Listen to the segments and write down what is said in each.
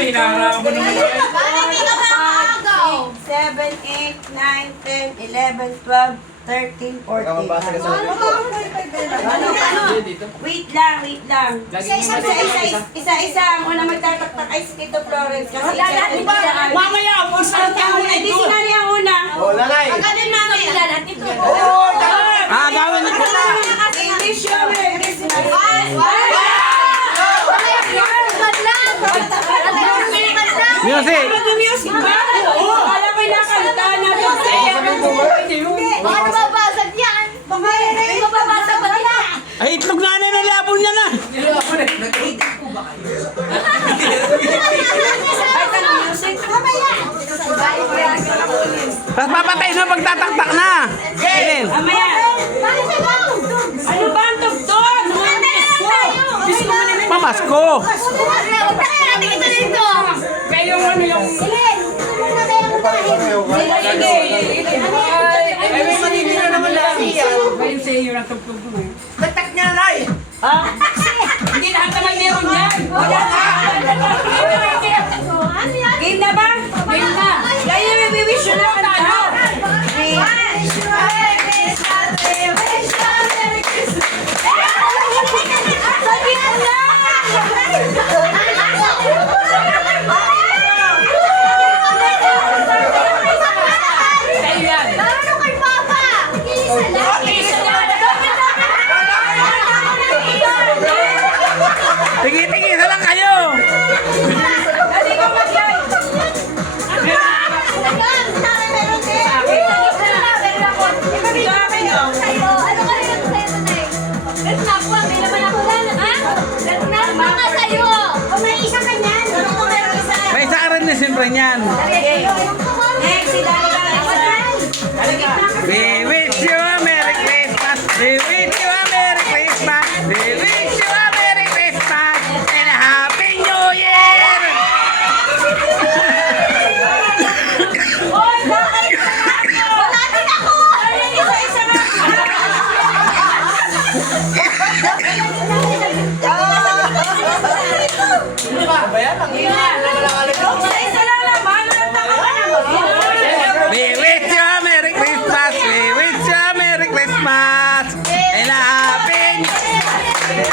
hinarang mo naman yan. 7, 8, 9, 10, 11, 12, 13, 14. Wait lang. Isa-isa ang unang magtataktak ay si Tito Florence. Kasi Mamaya, ubusan natin ang una hindi ito. si Nani ang una. Nanay! Gawin na. English yun. Music. Music ba? Alam ko yung nakanta na ito. Baka nababasag yan! Mababasag ba nila? Ay, itlog na nilabon niya na. Tapos papatay na pagtataktak na. Ilin. Amaya. Ano ba ang tugtog? Pamasko. Kayo ano yung... Ay, may manili na naman lagi yan. Ngayon sa iyo ng tugtog mo eh. Tatak niya, Nay! Hindi lahat naman meron yan. Game na ba? Game na. Kaya may wish yun na kanta. Sabi ko na! Sa'yo yan. Lalo kay Papa! Isa lang! Tigi-tigi na lang kayo. Dali ko mag-yan. May isa ka rin na siyempre niyan. Next, si Dali We wish you a Merry Christmas. We wish you a Merry Christmas. We wish you a Merry Christmas and a Happy New Year. Oy, bakit? Wala din ako! Isa-isa nga. Isa-isa lang naman. Walang takawan naman. We wish you a Merry Christmas. We wish you a Merry Christmas and a Happy New Year.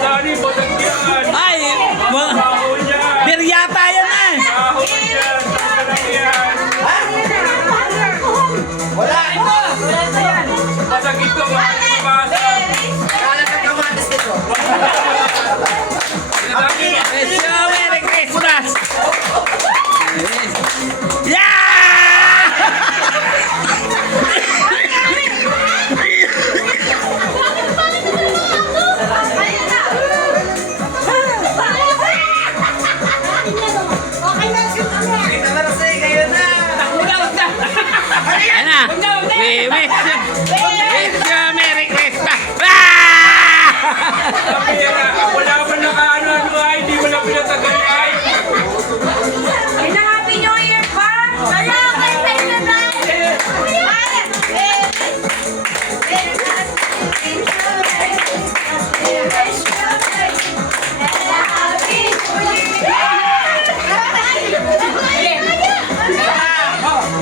Dani, batag yan. Ay, Baho yan. beer yata yan eh. Baho yan. Batag yan. Wala ito! Batag ito, makakipasok. Kala ka kamatis ito. Dani, Wish you a Merry Christmas. Yeah! Kita na kasi kayo na! huwag na. Ayan na. We wish you a Merry Christmas. Ah! Sabi niya, wala man nakaano ay, hindi mo na pinatagal ay. Ay, na Happy New Year pa!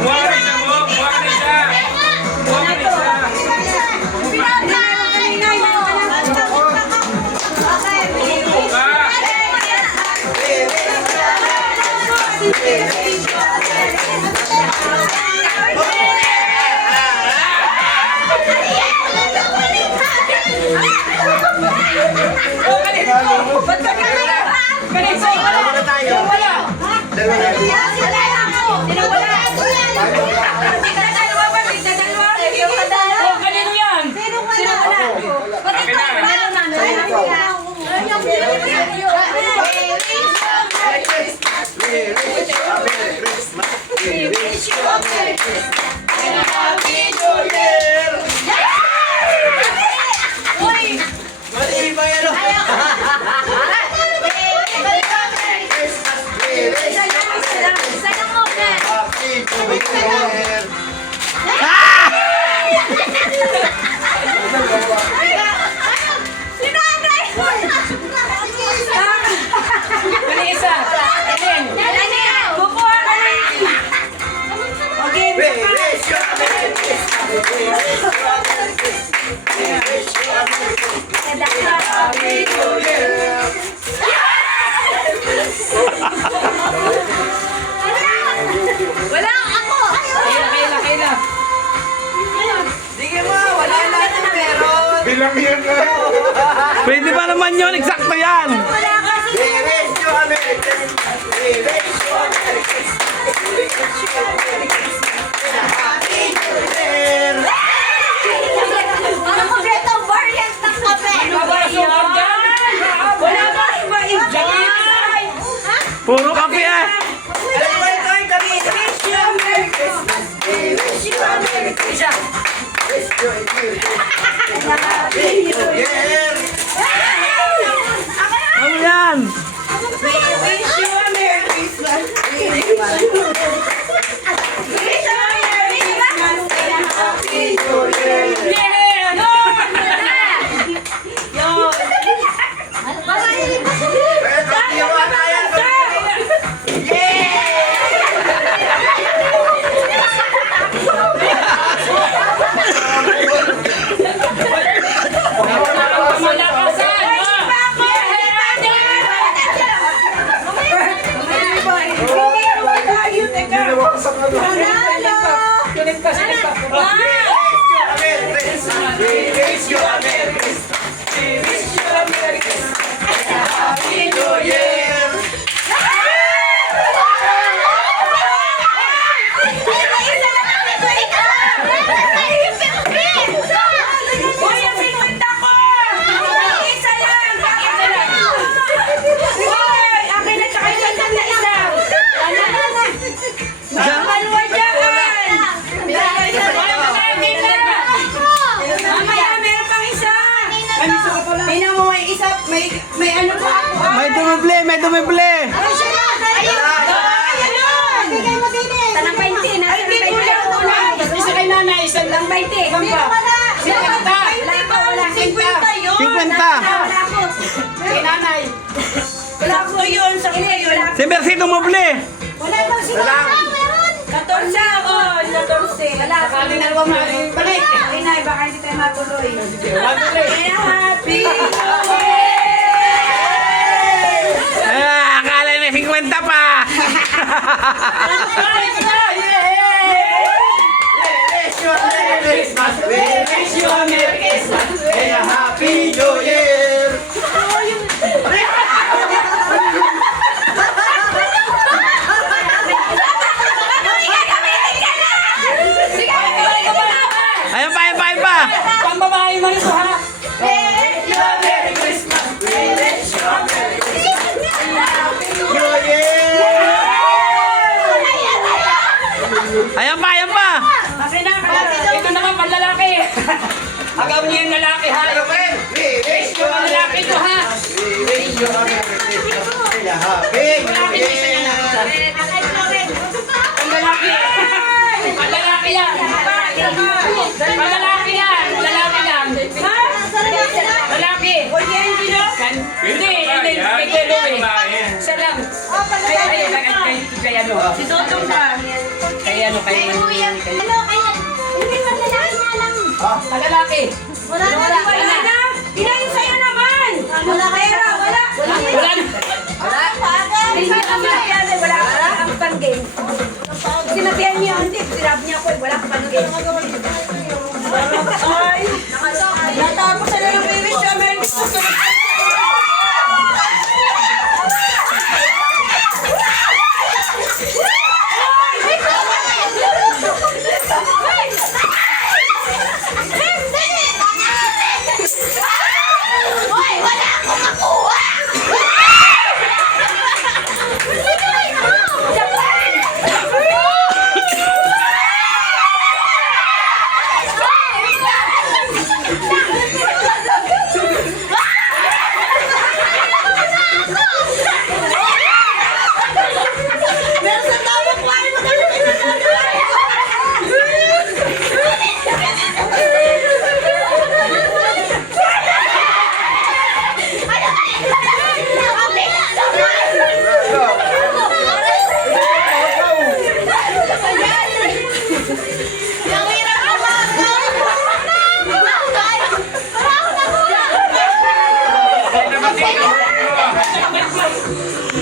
Muha ka isa mo, muha ka isa. Muha ka isa. Tumuto ka. Dalawa na tayo. Dalawa na tayo. Oh, kanino yan? Akin na. We wish you a Merry Christmas. We wish you a Merry Christmas. And a Happy New Year! Mali ba yan? Puro kape ah. Ano yan? May ano pa ako? May dumible, may dumible. Tanang 20 na. Ay, di kulang. Isa kay nanay, isa lang. 20. Wala. Wala 50 yun. 50. Wala ko. Kay nanay. Wala ko yun. Sa kanya yun. Si Mercy dumible. Wala daw si Mama. 14 ako. 14. Wala. Sakali na naman maaaring balik. Ay, nay, baka hindi tayo matuloy. Matuloy. Happy Ah, akala may 50 pa. We wish you a Merry Christmas and a Happy New Year. Ayun pa, ayun pa, ayun pa. Pang babae mo nito ha. Ayun pa, ayun pa. Ito naman panlalaki. Agaw niyo yung lalaki ha. We wish you Yung lalaki ito ha. We wish you a Merry Christmas and a Happy New Year. Ang lalaki. Panlalaki yan. Panlalaki yan. Lalaki lang. Lalaki. Hindi, hindi. Kay Kuya Louie. Isa lang. Kay ano. Si Totong ba? Kay ano. Kay lalaki. Wala na. Inayin sa'yo naman. Wala pera. Wala. Wala na. Hindi naman yan. Wala ang pang-game. Sinabihan niya, hindi. Sinabi niya ako, wala ang pang-game. Ay. Natapos na yung baby siya. Meron gusto ko.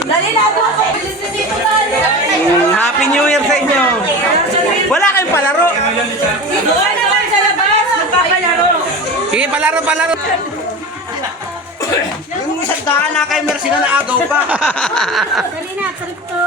Dali na ako. Happy New Year sa inyo. Wala kayong palaro. Doon naman sa labas. Magpapalaro. Sige, palaro, palaro. Yung isang daan na kay Mercy na naagaw pa. Dali na, sarap to.